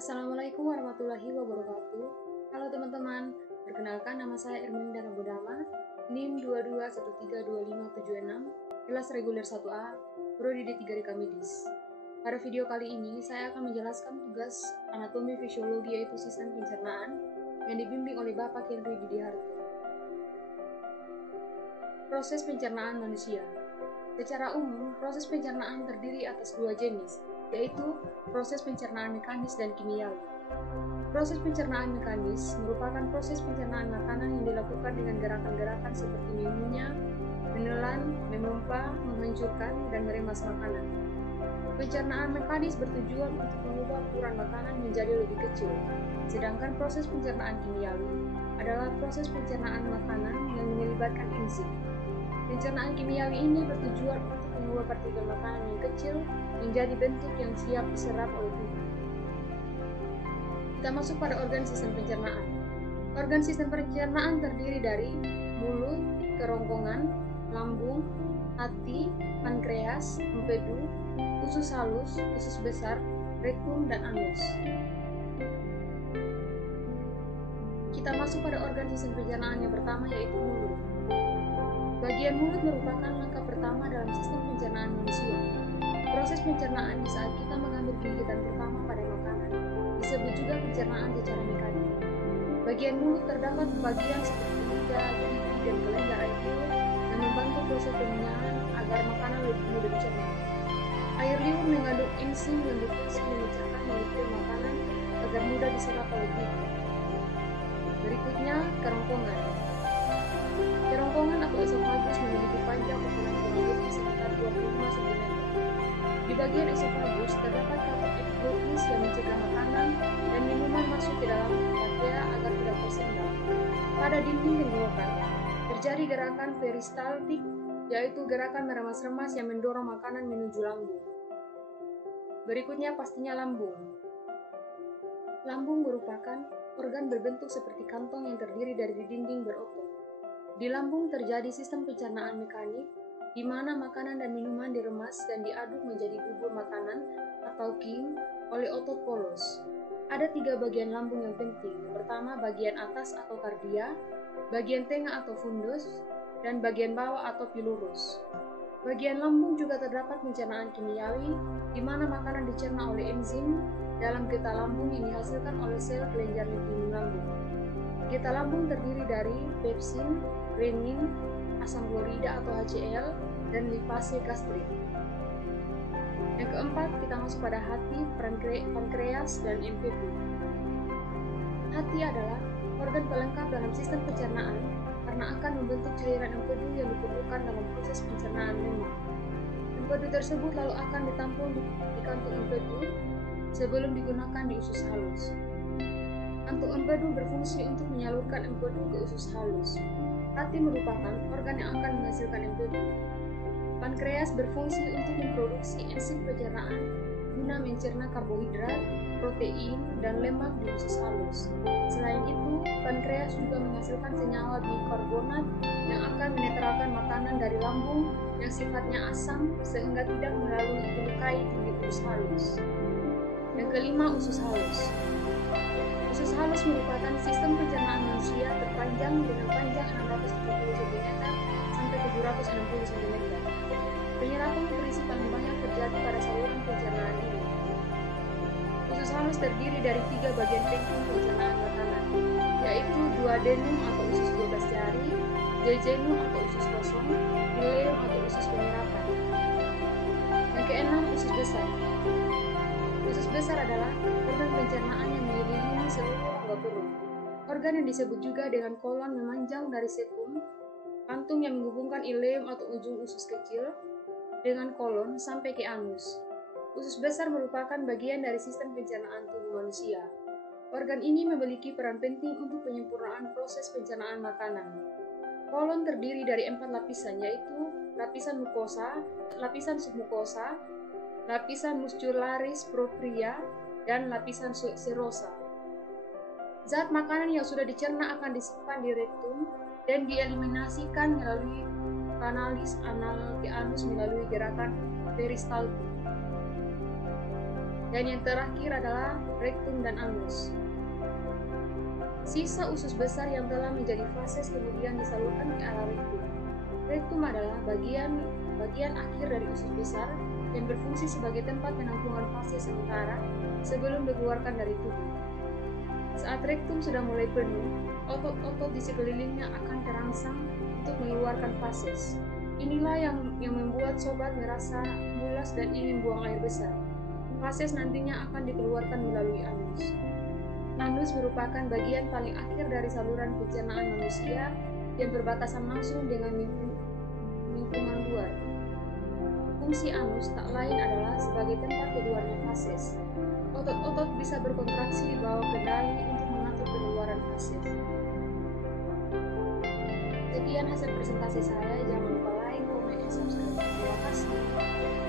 Assalamualaikum warahmatullahi wabarakatuh. Halo teman-teman, perkenalkan nama saya Irmin Danabodama, NIM 22132576, kelas reguler 1A, Prodi D3 Reka Medis. Pada video kali ini, saya akan menjelaskan tugas anatomi fisiologi yaitu sistem pencernaan yang dibimbing oleh Bapak Henry Didiharto. Proses pencernaan manusia. Secara umum, proses pencernaan terdiri atas dua jenis, yaitu proses pencernaan mekanis dan kimiawi. Proses pencernaan mekanis merupakan proses pencernaan makanan yang dilakukan dengan gerakan-gerakan seperti mengunyah, menelan, memompa, menghancurkan, dan meremas makanan. Pencernaan mekanis bertujuan untuk mengubah ukuran makanan menjadi lebih kecil, sedangkan proses pencernaan kimiawi adalah proses pencernaan makanan yang melibatkan enzim. Pencernaan kimiawi ini bertujuan untuk mengubah partikel makanan yang kecil menjadi bentuk yang siap diserap oleh tubuh. Kita masuk pada organ sistem pencernaan. Organ sistem pencernaan terdiri dari mulut, kerongkongan, lambung, hati, pankreas, empedu, usus halus, usus besar, rektum, dan anus. Kita masuk pada organ sistem pencernaan yang pertama yaitu mulut. Bagian mulut merupakan langkah pertama dalam sistem pencernaan manusia. Proses pencernaan di saat kita mengambil gigitan pertama pada makanan disebut juga pencernaan secara mekanik. Bagian mulut terdapat bagian seperti lidah, gigi, dan kelenjar air liur yang membantu proses penyerapan agar makanan lebih mudah dicerna. Air liur mengandung enzim yang berfungsi memecahkan molekul makanan agar mudah diserap oleh tubuh. Berikutnya, kerongkongan. Kerongkongan atau esofagus memiliki panjang ukuran kurang lebih sekitar 25 cm. Di bagian esofagus terdapat katak epiglottis yang mencegah makanan dan minuman masuk ke dalam trachea agar tidak tersendat. Pada dinding tenggorokan terjadi gerakan peristaltik, yaitu gerakan meremas-remas yang mendorong makanan menuju lambung. Berikutnya pastinya lambung. Lambung merupakan organ berbentuk seperti kantong yang terdiri dari dinding berotot. Di lambung terjadi sistem pencernaan mekanik, di mana makanan dan minuman diremas dan diaduk menjadi bubur makanan atau king oleh otot polos. Ada 3 bagian lambung yang penting. Yang pertama, bagian atas atau kardia, bagian tengah atau fundus, dan bagian bawah atau pilurus. Bagian lambung juga terdapat pencernaan kimiawi, di mana makanan dicerna oleh enzim dalam getah lambung yang dihasilkan oleh sel kelenjar limfin lambung. Getah lambung terdiri dari pepsin, renin, asam klorida atau HCl, dan lipase gastrik. Yang keempat, kita masuk pada hati, pankreas, dan empedu. Hati adalah organ pelengkap dalam sistem pencernaan karena akan membentuk cairan empedu yang diperlukan dalam proses pencernaan lemak. Empedu tersebut lalu akan ditampung di kantung empedu sebelum digunakan di usus halus. Kantung empedu berfungsi untuk menyalurkan empedu ke usus halus. Hati merupakan organ yang akan menghasilkan empedu. Pankreas berfungsi untuk memproduksi enzim pencernaan guna mencerna karbohidrat, protein, dan lemak di usus halus. Selain itu, pankreas juga menghasilkan senyawa bikarbonat yang akan menetralkan makanan dari lambung yang sifatnya asam sehingga tidak melukai di usus halus. Yang kelima, usus halus. Usus halus merupakan sistem pencernaan manusia terpanjang dengan panjang 630 cm sampai 760 cm. Penyerapan nutrisi paling banyak terjadi pada saluran pencernaan ini. Usus halus terdiri dari 3 bagian penting pencernaan makanan, yaitu duodenum atau usus 12 jari, jejunum atau usus kosong, ileum atau usus penyerapan. Yang keenam, usus besar. Usus besar adalah organ pencernaan yang mengelilingi seluruh rongga perut. Organ yang disebut juga dengan kolon memanjang dari septum, kantung yang menghubungkan ileum atau ujung usus kecil dengan kolon sampai ke anus. Usus besar merupakan bagian dari sistem pencernaan tubuh manusia. Organ ini memiliki peran penting untuk penyempurnaan proses pencernaan makanan. Kolon terdiri dari 4 lapisan, yaitu lapisan mukosa, lapisan submukosa, lapisan muscularis propria, dan lapisan serosa. Zat makanan yang sudah dicerna akan disimpan di rektum dan dieliminasikan melalui kanalis anal ke anus melalui gerakan peristaltik. Dan yang terakhir adalah rektum dan anus. Sisa usus besar yang telah menjadi fases kemudian disalurkan ke arah rektum. Rektum adalah bagian akhir dari usus besar yang berfungsi sebagai tempat penampungan fases sementara sebelum dikeluarkan dari tubuh. Saat rektum sudah mulai penuh, otot-otot di sekelilingnya akan terangsang untuk mengeluarkan fases. Inilah yang membuat sobat merasa mulas dan ingin buang air besar. Fases nantinya akan dikeluarkan melalui anus. Anus merupakan bagian paling akhir dari saluran pencernaan manusia yang berbatasan langsung dengan lingkungan luar. Fungsi anus tak lain adalah sebagai tempat keluarnya fases. Otot-otot bisa berkontraksi di bawah kendali untuk mengatur pengeluaran fases. Sekian hasil presentasi saya. Jangan lupa like, komen, dan subscribe. Terima kasih.